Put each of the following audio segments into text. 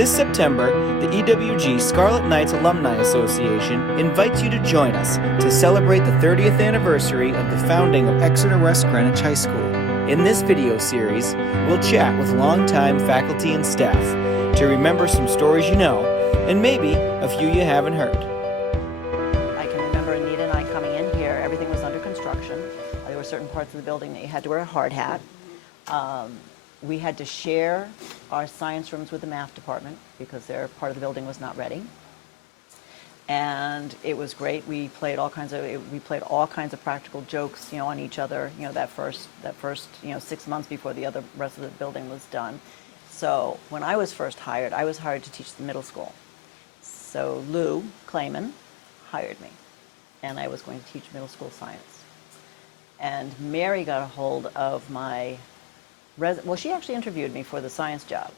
This September, the EWG Scarlet Knights Alumni Association invites you to join us to celebrate the 30th anniversary of the founding of Exeter West Greenwich High School. In this video series, we'll chat with longtime faculty and staff to remember some stories you know, and maybe a few you haven't heard. I can remember Anita and I coming in here, everything was under construction. There were certain parts of the building that you had to wear a hard hat. We had to share our science rooms with the math department because their part of the building was not ready. And it was great. We played all kinds of practical jokes, on each other, that first 6 months before the rest of the building was done. So when I was first hired, I was hired to teach the middle school. So Lou Clayman hired me, and I was going to teach middle school science. And Mary got a hold of my she actually interviewed me for the science job.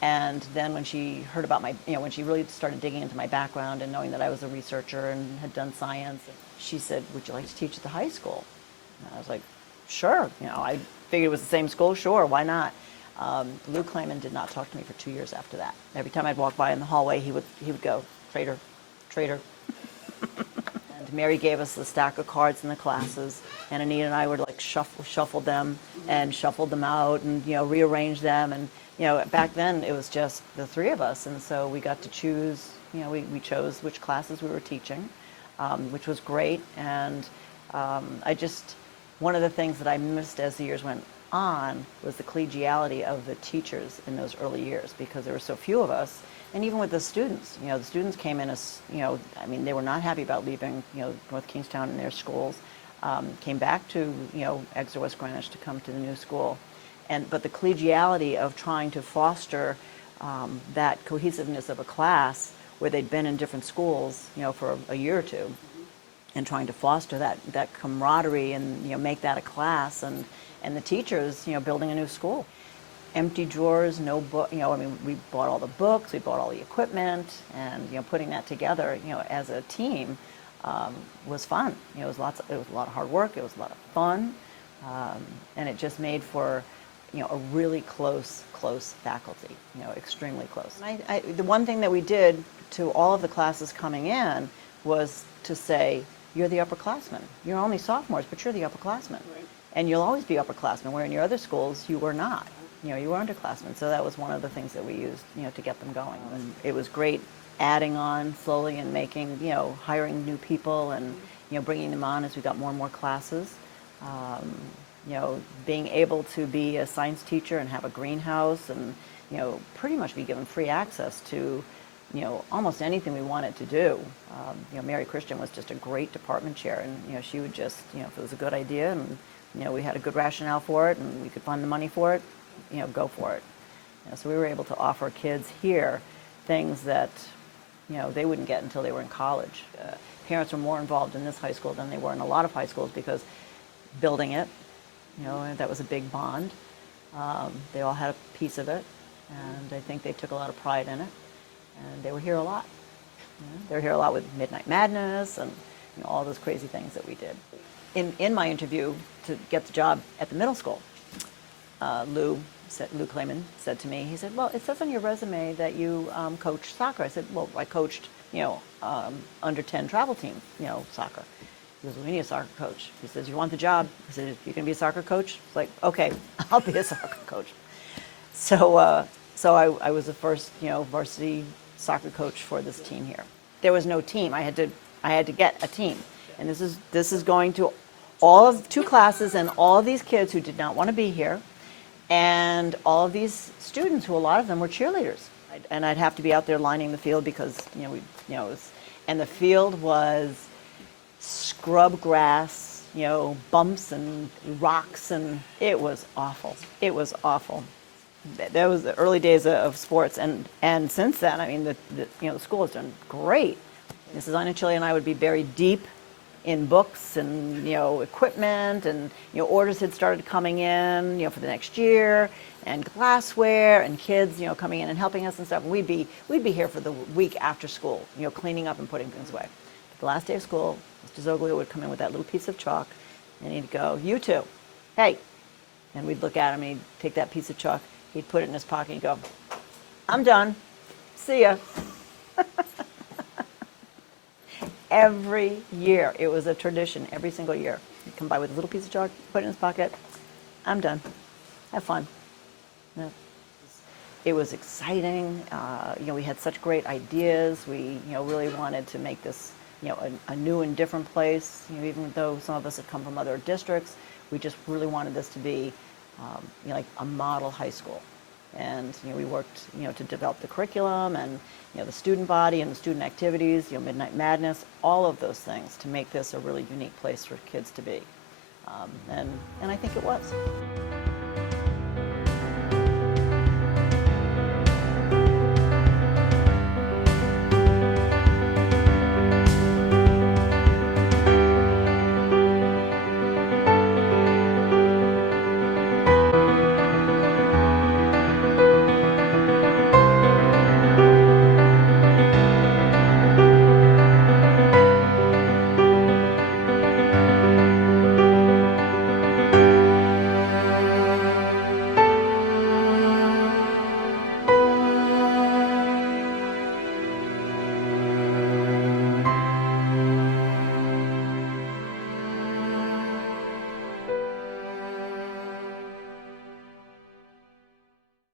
And then when she heard about when she really started digging into my background and knowing that I was a researcher and had done science, she said, "Would you like to teach at the high school?" And I was like, "Sure." I figured it was the same school. Sure, why not? Lou Clayman did not talk to me for 2 years after that. Every time I'd walk by in the hallway, he would go, "Traitor, traitor." And Mary gave us the stack of cards in the classes, and Anita and I would shuffle them and shuffled them out and rearrange them. And back then it was just the three of us, and so we got to choose. We chose which classes we were teaching, which was great. And one of the things that I missed as the years went on was the collegiality of the teachers in those early years, because there were so few of us. And even with the students, the students came in as, they were not happy about leaving, North Kingstown and their schools, came back to, Exeter West Greenwich to come to the new school. But the collegiality of trying to foster that cohesiveness of a class where they'd been in different schools, for a year or two, and trying to foster that camaraderie and, make that a class, and the teachers, building a new school. Empty drawers, no book, we bought all the books, we bought all the equipment, and, putting that together, as a team, was fun. It was a lot of hard work, it was a lot of fun, and it just made for, a really close faculty, extremely close. And the one thing that we did to all of the classes coming in was to say, "You're the upperclassmen. You're only sophomores, but you're the upperclassmen. Right. And you'll always be upperclassmen, where in your other schools you were not. You were underclassmen." So that was one of the things that we used, to get them going. And it was great adding on slowly and making, hiring new people and, bringing them on as we got more and more classes. Being able to be a science teacher and have a greenhouse and, pretty much be given free access to, almost anything we wanted to do. Mary Christian was just a great department chair, and, she would just, if it was a good idea and, we had a good rationale for it and we could find the money for it, go for it. So we were able to offer kids here things that, they wouldn't get until they were in college. Parents were more involved in this high school than they were in a lot of high schools, because building it, that was a big bond. They all had a piece of it, and I think they took a lot of pride in it, and they were here a lot. They were here a lot with Midnight Madness and all those crazy things that we did. In my interview to get the job at the middle school, Lou Clayman said to me, he said, "Well, it says on your resume that you coach soccer." I said, "Well, I coached, under 10 travel team, soccer." He goes, "We need a soccer coach." He says, "You want the job?" He said, "If you can be a soccer coach?" It's like, "Okay, I'll be a soccer coach." So I was the first, varsity soccer coach for this team here. There was no team. I had to get a team. And this is going to all of 2 classes and all of these kids who did not want to be here, and all of these students who a lot of them were cheerleaders. And I'd have to be out there lining the field because, and the field was scrub grass, bumps and rocks, and it was awful. It was awful. That was the early days of sports, and since then, the school has done great. Mrs. Ina and I would be buried deep in books and equipment, and orders had started coming in for the next year, and glassware, and kids coming in and helping us and stuff. And we'd be here for the week after school, cleaning up and putting things away. But the last day of school, Mr. Zoglio would come in with that little piece of chalk, and he'd go, "You two, hey," and we'd look at him, and he'd take that piece of chalk, he'd put it in his pocket, and he'd go, "I'm done." See ya. Every year, it was a tradition, every single year. He'd come by with a little piece of chalk, put it in his pocket. I'm done. Have fun. You know, it was exciting. We had such great ideas. We, really wanted to make this, a new and different place. Even though some of us had come from other districts, we just really wanted this to be, like a model high school. And we worked to develop the curriculum and the student body and the student activities, Midnight Madness, all of those things to make this a really unique place for kids to be. And I think it was.